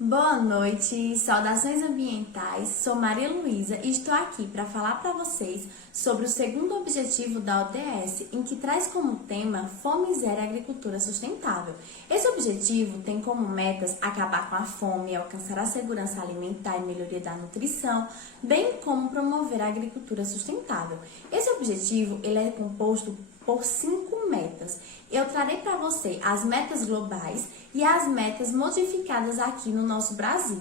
Boa noite, saudações ambientais. Sou Maria Luísa e estou aqui para falar para vocês sobre o segundo objetivo da ODS, em que traz como tema Fome Zero e Agricultura Sustentável. Esse objetivo tem como metas acabar com a fome, alcançar a segurança alimentar e melhoria da nutrição, bem como promover a agricultura sustentável. Esse objetivo ele é composto por 5 metas. Eu trarei para você as metas globais e as metas modificadas aqui no nosso Brasil.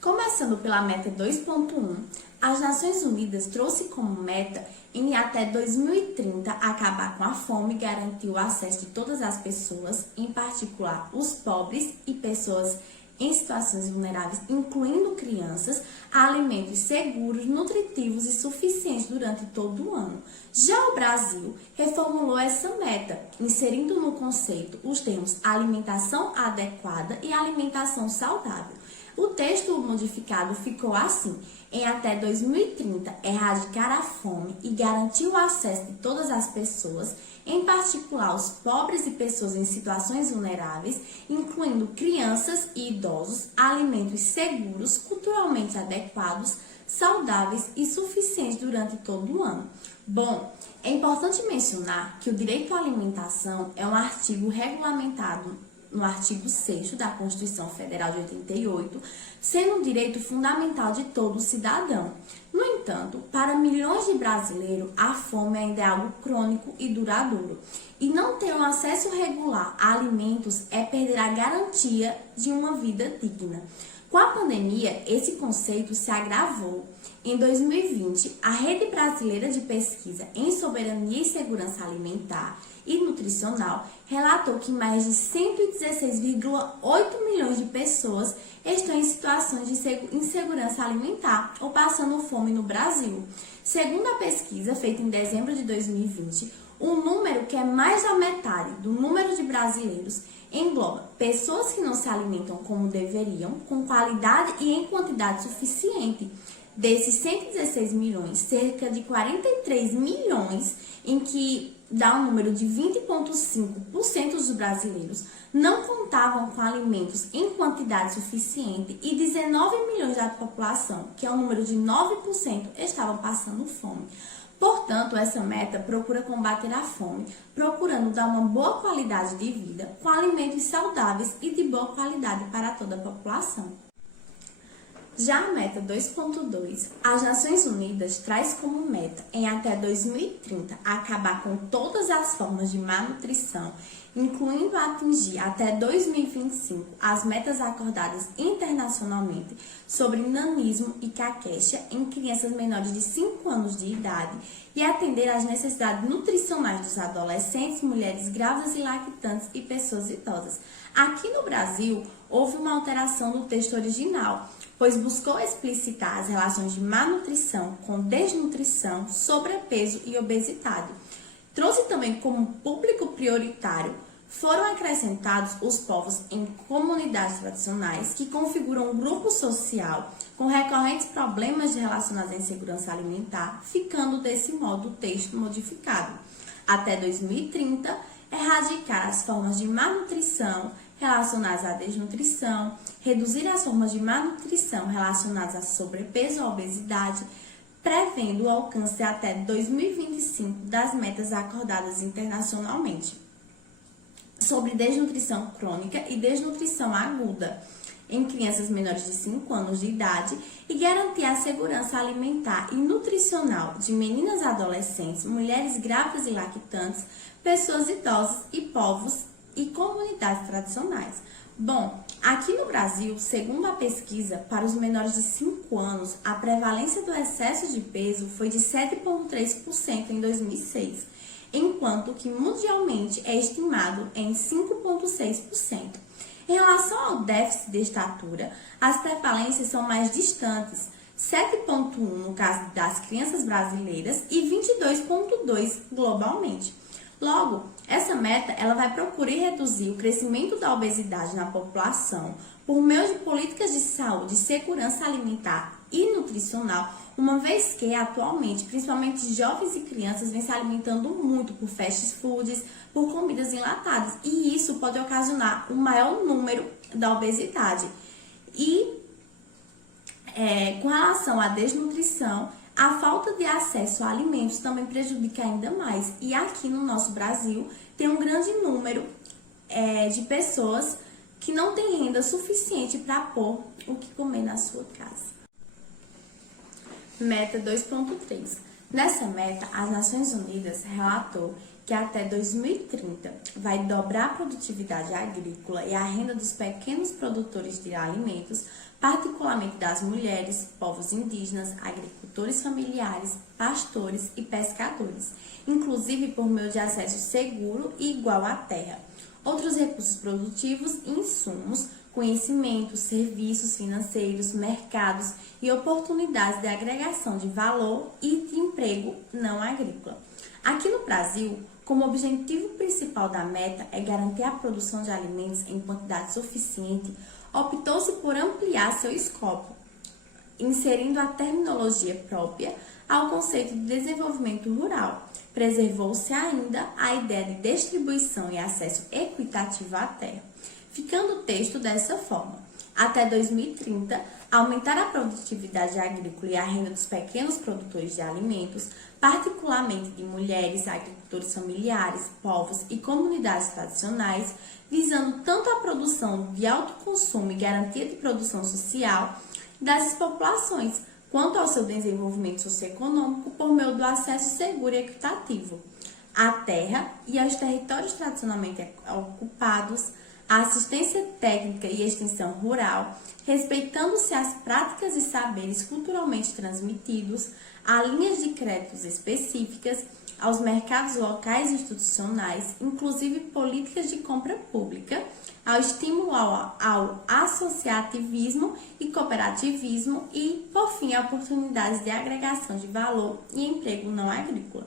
Começando pela meta 2.1, as Nações Unidas trouxe como meta em até 2030 acabar com a fome e garantir o acesso de todas as pessoas, em particular os pobres e pessoas em situações vulneráveis, incluindo crianças, a alimentos seguros, nutritivos e suficientes durante todo o ano. Já o Brasil reformulou essa meta, inserindo no conceito os termos alimentação adequada e alimentação saudável. O texto modificado ficou assim: em até 2030, erradicar a fome e garantir o acesso de todas as pessoas, em particular os pobres e pessoas em situações vulneráveis, incluindo crianças e idosos, alimentos seguros, culturalmente adequados, saudáveis e suficientes durante todo o ano. Bom, é importante mencionar que o direito à alimentação é um artigo regulamentado no artigo 6º da Constituição Federal de 88, sendo um direito fundamental de todo cidadão. No entanto, para milhões de brasileiros, a fome ainda é algo crônico e duradouro. E não ter um acesso regular a alimentos é perder a garantia de uma vida digna. Com a pandemia, esse conceito se agravou. Em 2020, a Rede Brasileira de Pesquisa em Soberania e Segurança Alimentar e Nutricional relatou que mais de 116,8 milhões de pessoas estão em situações de insegurança alimentar ou passando fome no Brasil. Segundo a pesquisa feita em dezembro de 2020, um número que é mais da metade do número de brasileiros engloba pessoas que não se alimentam como deveriam, com qualidade e em quantidade suficiente. Desses 116 milhões, cerca de 43 milhões, em que dá um número de 20,5% dos brasileiros, não contavam com alimentos em quantidade suficiente e 19 milhões da população, que é um número de 9%, estavam passando fome. Portanto, essa meta procura combater a fome, procurando dar uma boa qualidade de vida, com alimentos saudáveis e de boa qualidade para toda a população. Já a meta 2.2, as Nações Unidas traz como meta, em até 2030, acabar com todas as formas de malnutrição, incluindo atingir até 2025 as metas acordadas internacionalmente sobre nanismo e caquéxia em crianças menores de 5 anos de idade e atender às necessidades nutricionais dos adolescentes, mulheres grávidas e lactantes e pessoas idosas. Aqui no Brasil, houve uma alteração do texto original, pois buscou explicitar as relações de malnutrição com desnutrição, sobrepeso e obesidade. Trouxe também como público prioritário, foram acrescentados os povos em comunidades tradicionais que configuram um grupo social com recorrentes problemas relacionados à insegurança alimentar, ficando desse modo o texto modificado. Até 2030, erradicar as formas de malnutrição relacionadas à desnutrição, reduzir as formas de malnutrição relacionadas a sobrepeso ou obesidade, prevendo o alcance até 2025 das metas acordadas internacionalmente sobre desnutrição crônica e desnutrição aguda em crianças menores de 5 anos de idade e garantir a segurança alimentar e nutricional de meninas e adolescentes, mulheres grávidas e lactantes, pessoas idosas e povos e comunidades tradicionais. Bom, aqui no Brasil, segundo a pesquisa, para os menores de 5 anos, a prevalência do excesso de peso foi de 7,3% em 2006, enquanto que mundialmente é estimado em 5,6%. Em relação ao déficit de estatura, as prevalências são mais distantes, 7,1% no caso das crianças brasileiras e 22,2% globalmente. Logo, essa meta ela vai procurar reduzir o crescimento da obesidade na população por meio de políticas de saúde, segurança alimentar e nutricional, uma vez que atualmente, principalmente jovens e crianças, vêm se alimentando muito por fast foods, por comidas enlatadas, e isso pode ocasionar um maior número da obesidade. E com relação à desnutrição, a falta de acesso a alimentos também prejudica ainda mais. E aqui no nosso Brasil tem um grande número de pessoas que não têm renda suficiente para pôr o que comer na sua casa. Meta 2.3. Nessa meta, as Nações Unidas relatou que até 2030 vai dobrar a produtividade agrícola e a renda dos pequenos produtores de alimentos, particularmente das mulheres, povos indígenas, agricultores familiares, pastores e pescadores, inclusive por meio de acesso seguro e igual à terra, outros recursos produtivos e insumos, conhecimentos, serviços financeiros, mercados e oportunidades de agregação de valor e de emprego não agrícola. Aqui no Brasil, como objetivo principal da meta é garantir a produção de alimentos em quantidade suficiente, optou-se por ampliar seu escopo, inserindo a terminologia própria ao conceito de desenvolvimento rural. Preservou-se ainda a ideia de distribuição e acesso equitativo à terra, ficando o texto dessa forma: até 2030, aumentar a produtividade agrícola e a renda dos pequenos produtores de alimentos, particularmente de mulheres, agricultores familiares, povos e comunidades tradicionais, visando tanto a produção de alto consumo e garantia de produção social dessas populações, quanto ao seu desenvolvimento socioeconômico por meio do acesso seguro e equitativo à terra e aos territórios tradicionalmente ocupados, a assistência técnica e extensão rural, respeitando-se as práticas e saberes culturalmente transmitidos, a linhas de créditos específicas, aos mercados locais e institucionais, inclusive políticas de compra pública, ao estímulo ao associativismo e cooperativismo e, por fim, a oportunidades de agregação de valor e emprego não agrícola.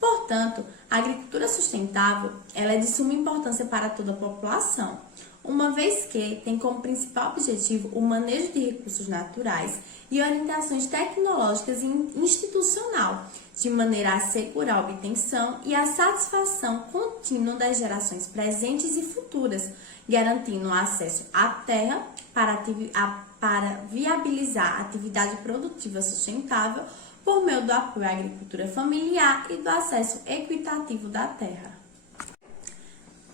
Portanto, a agricultura sustentável ela é de suma importância para toda a população, uma vez que tem como principal objetivo o manejo de recursos naturais e orientações tecnológicas e institucional, de maneira a assegurar a obtenção e a satisfação contínua das gerações presentes e futuras, garantindo o acesso à terra para viabilizar a atividade produtiva sustentável por meio do apoio à agricultura familiar e do acesso equitativo da terra.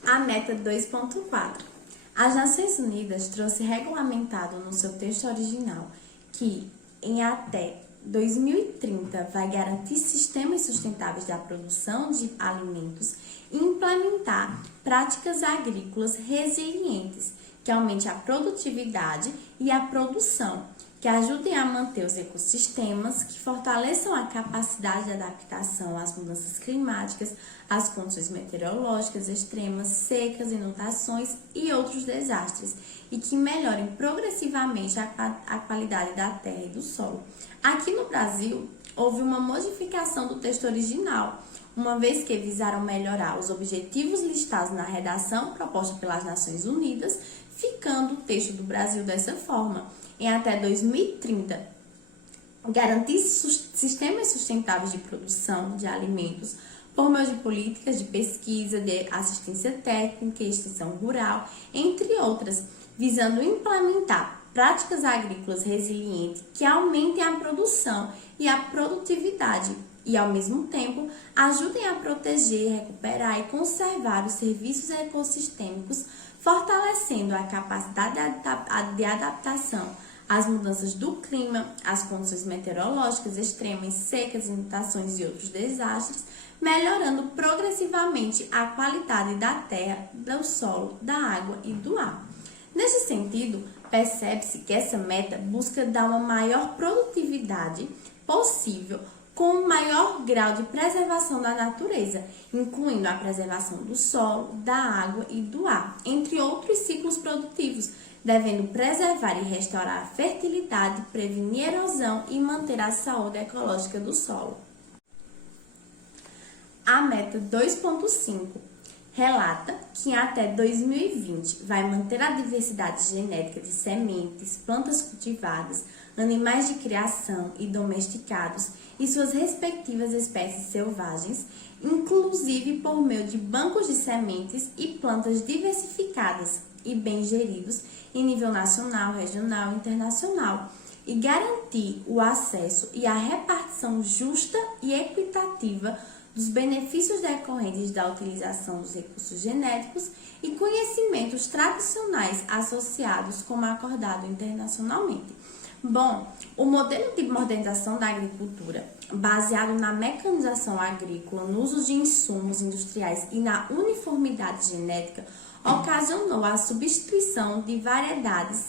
A meta 2.4. As Nações Unidas trouxe regulamentado no seu texto original que, em até 2030, vai garantir sistemas sustentáveis da produção de alimentos e implementar práticas agrícolas resilientes, que aumente a produtividade e a produção, que ajudem a manter os ecossistemas, que fortaleçam a capacidade de adaptação às mudanças climáticas, às condições meteorológicas extremas, secas, inundações e outros desastres, e que melhorem progressivamente a qualidade da terra e do solo. Aqui no Brasil, houve uma modificação do texto original, uma vez que visaram melhorar os objetivos listados na redação proposta pelas Nações Unidas, ficando o texto do Brasil dessa forma: em até 2030, garantir sistemas sustentáveis de produção de alimentos por meio de políticas de pesquisa, de assistência técnica e extensão rural, entre outras, visando implementar práticas agrícolas resilientes que aumentem a produção e a produtividade e, ao mesmo tempo, ajudem a proteger, recuperar e conservar os serviços ecossistêmicos, fortalecendo a capacidade de adaptação às mudanças do clima, às condições meteorológicas extremas, secas, inundações e outros desastres, melhorando progressivamente a qualidade da terra, do solo, da água e do ar. Nesse sentido, percebe-se que essa meta busca dar uma maior produtividade possível com um maior grau de preservação da natureza, incluindo a preservação do solo, da água e do ar, entre outros ciclos produtivos, devendo preservar e restaurar a fertilidade, prevenir erosão e manter a saúde ecológica do solo. A meta 2.5 relata que até 2020 vai manter a diversidade genética de sementes, plantas cultivadas, animais de criação e domesticados e suas respectivas espécies selvagens inclusive por meio de bancos de sementes e plantas diversificadas e bem geridos em nível nacional, regional e internacional, e garantir o acesso e a repartição justa e equitativa dos benefícios decorrentes da utilização dos recursos genéticos e conhecimentos tradicionais associados como acordado internacionalmente. Bom, o modelo de modernização da agricultura, baseado na mecanização agrícola, no uso de insumos industriais e na uniformidade genética, ocasionou a substituição de variedades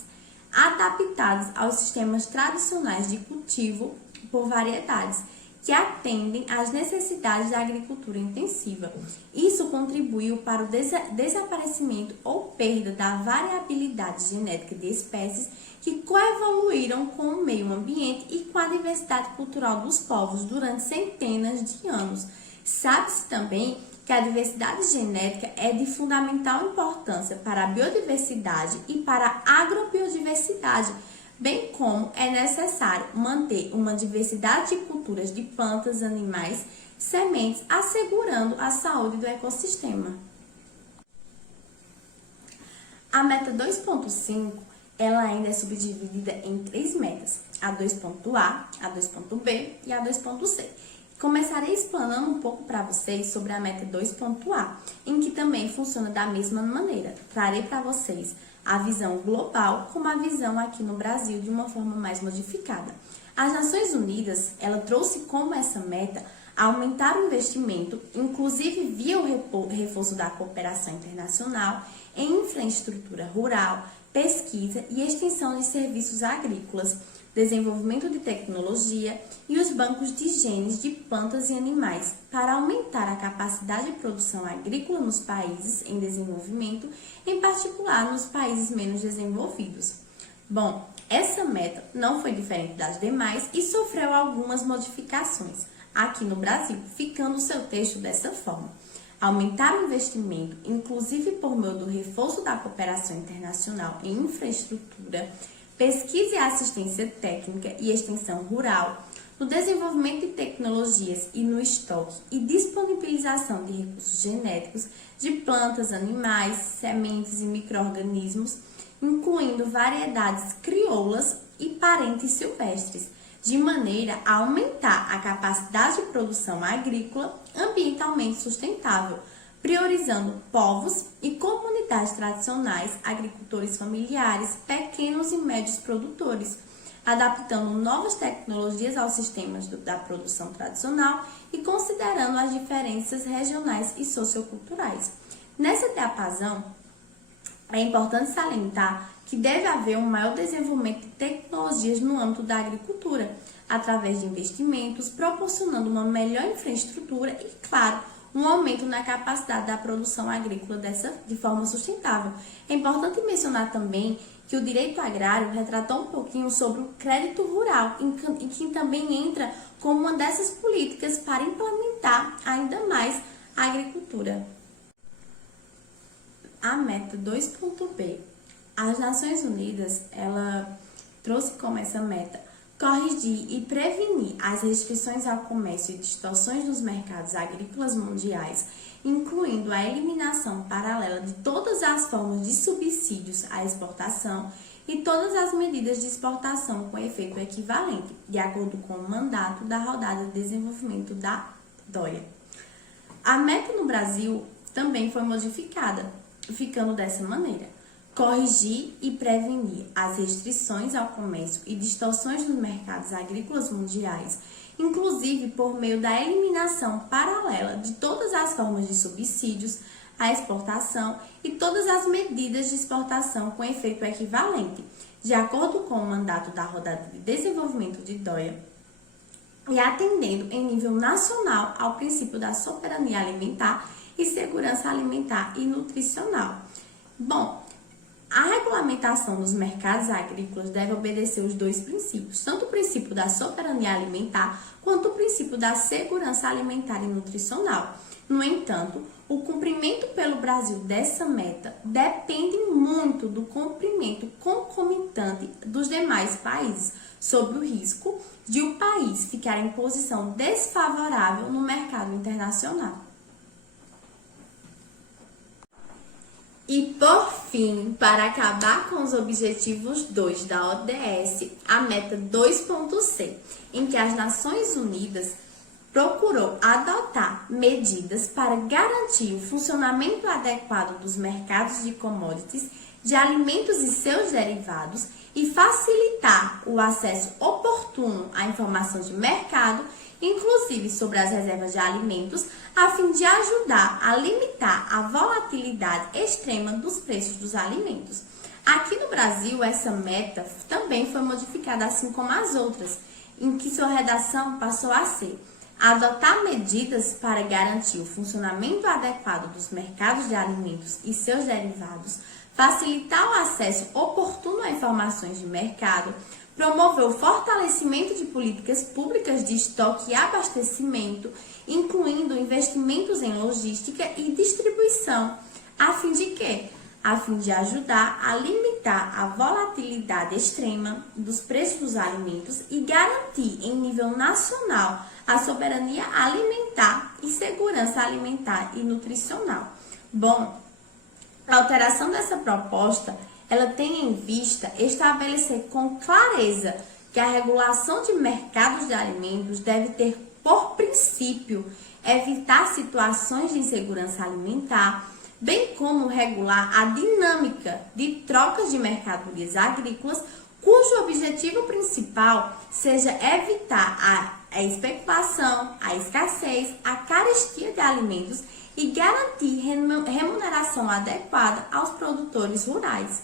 adaptadas aos sistemas tradicionais de cultivo por variedades que atendem às necessidades da agricultura intensiva. Isso contribuiu para o desaparecimento ou perda da variabilidade genética de espécies que coevoluíram com o meio ambiente e com a diversidade cultural dos povos durante centenas de anos. Sabe-se também que a diversidade genética é de fundamental importância para a biodiversidade e para a agrobiodiversidade, bem como é necessário manter uma diversidade de culturas de plantas, animais, sementes, assegurando a saúde do ecossistema. A meta 2.5, ela ainda é subdividida em 3 metas, a 2.A, a 2.B e a 2.C. Começarei explanando um pouco para vocês sobre a meta 2.A, em que também funciona da mesma maneira. Trarei para vocês a visão global como a visão aqui no Brasil de uma forma mais modificada. As Nações Unidas, ela trouxe como essa meta aumentar o investimento, inclusive via o reforço da cooperação internacional em infraestrutura rural, pesquisa e extensão de serviços agrícolas, desenvolvimento de tecnologia e os bancos de genes de plantas e animais para aumentar a capacidade de produção agrícola nos países em desenvolvimento, em particular nos países menos desenvolvidos. Bom, essa meta não foi diferente das demais e sofreu algumas modificações aqui no Brasil, ficando o seu texto dessa forma: aumentar o investimento, inclusive por meio do reforço da cooperação internacional em infraestrutura, pesquisa e assistência técnica e extensão rural, no desenvolvimento de tecnologias e no estoque e disponibilização de recursos genéticos de plantas, animais, sementes e micro-organismos, incluindo variedades crioulas e parentes silvestres, de maneira a aumentar a capacidade de produção agrícola ambientalmente sustentável, priorizando povos e comunidades tradicionais, agricultores familiares, pequenos e médios produtores, adaptando novas tecnologias aos sistemas da produção tradicional e considerando as diferenças regionais e socioculturais. Nessa diapasão, é importante salientar que deve haver um maior desenvolvimento de tecnologias no âmbito da agricultura, através de investimentos, proporcionando uma melhor infraestrutura e, claro, um aumento na capacidade da produção agrícola de forma sustentável. É importante mencionar também que o direito agrário retratou um pouquinho sobre o crédito rural, em que também entra como uma dessas políticas para implementar ainda mais a agricultura. A meta 2.B. As Nações Unidas, ela trouxe como essa meta corrigir e prevenir as restrições ao comércio e distorções nos mercados agrícolas mundiais, incluindo a eliminação paralela de todas as formas de subsídios à exportação e todas as medidas de exportação com efeito equivalente, de acordo com o mandato da rodada de desenvolvimento da DOIA. A meta no Brasil também foi modificada, ficando dessa maneira: corrigir e prevenir as restrições ao comércio e distorções nos mercados agrícolas mundiais, inclusive por meio da eliminação paralela de todas as formas de subsídios à exportação e todas as medidas de exportação com efeito equivalente, de acordo com o mandato da rodada de desenvolvimento de DOIA, e atendendo em nível nacional ao princípio da soberania alimentar e segurança alimentar e nutricional. Bom, a regulamentação dos mercados agrícolas deve obedecer os dois princípios, tanto o princípio da soberania alimentar quanto o princípio da segurança alimentar e nutricional. No entanto, o cumprimento pelo Brasil dessa meta depende muito do cumprimento concomitante dos demais países, sob o risco de o país ficar em posição desfavorável no mercado internacional. E por fim, para acabar com os objetivos 2 da ODS, a meta 2.c, em que as Nações Unidas procurou adotar medidas para garantir o funcionamento adequado dos mercados de commodities, de alimentos e seus derivados e facilitar o acesso oportuno à informação de mercado, inclusive sobre as reservas de alimentos, a fim de ajudar a limitar a volatilidade extrema dos preços dos alimentos. Aqui no Brasil, essa meta também foi modificada, assim como as outras, em que sua redação passou a ser: adotar medidas para garantir o funcionamento adequado dos mercados de alimentos e seus derivados, facilitar o acesso oportuno a informações de mercado, promover o fortalecimento de políticas públicas de estoque e abastecimento, incluindo investimentos em logística e distribuição, a fim de quê? A fim de ajudar a limitar a volatilidade extrema dos preços dos alimentos e garantir em nível nacional a soberania alimentar e segurança alimentar e nutricional. Bom, a alteração dessa proposta, ela tem em vista estabelecer com clareza que a regulação de mercados de alimentos deve ter por princípio evitar situações de insegurança alimentar, bem como regular a dinâmica de trocas de mercadorias agrícolas, cujo objetivo principal seja evitar a especulação, a escassez, a carestia de alimentos e garantir remuneração adequada aos produtores rurais.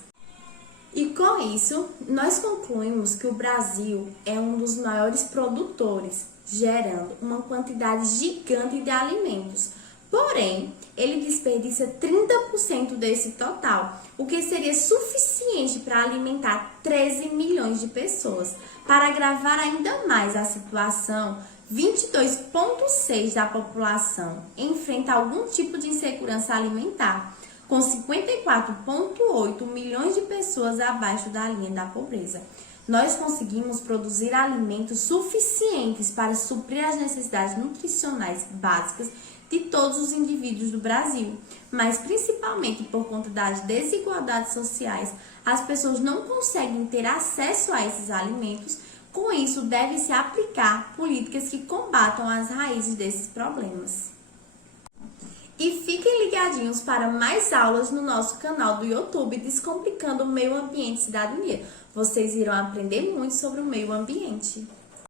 E com isso, nós concluímos que o Brasil é um dos maiores produtores, gerando uma quantidade gigante de alimentos. Porém, ele desperdiça 30% desse total, o que seria suficiente para alimentar 13 milhões de pessoas. Para agravar ainda mais a situação, 22,6% da população enfrenta algum tipo de insegurança alimentar, com 54,8 milhões de pessoas abaixo da linha da pobreza. Nós conseguimos produzir alimentos suficientes para suprir as necessidades nutricionais básicas de todos os indivíduos do Brasil, mas principalmente por conta das desigualdades sociais, as pessoas não conseguem ter acesso a esses alimentos. Com isso, deve-se aplicar políticas que combatam as raízes desses problemas. E fiquem ligadinhos para mais aulas no nosso canal do YouTube Descomplicando o Meio Ambiente e Cidadania. Vocês irão aprender muito sobre o meio ambiente.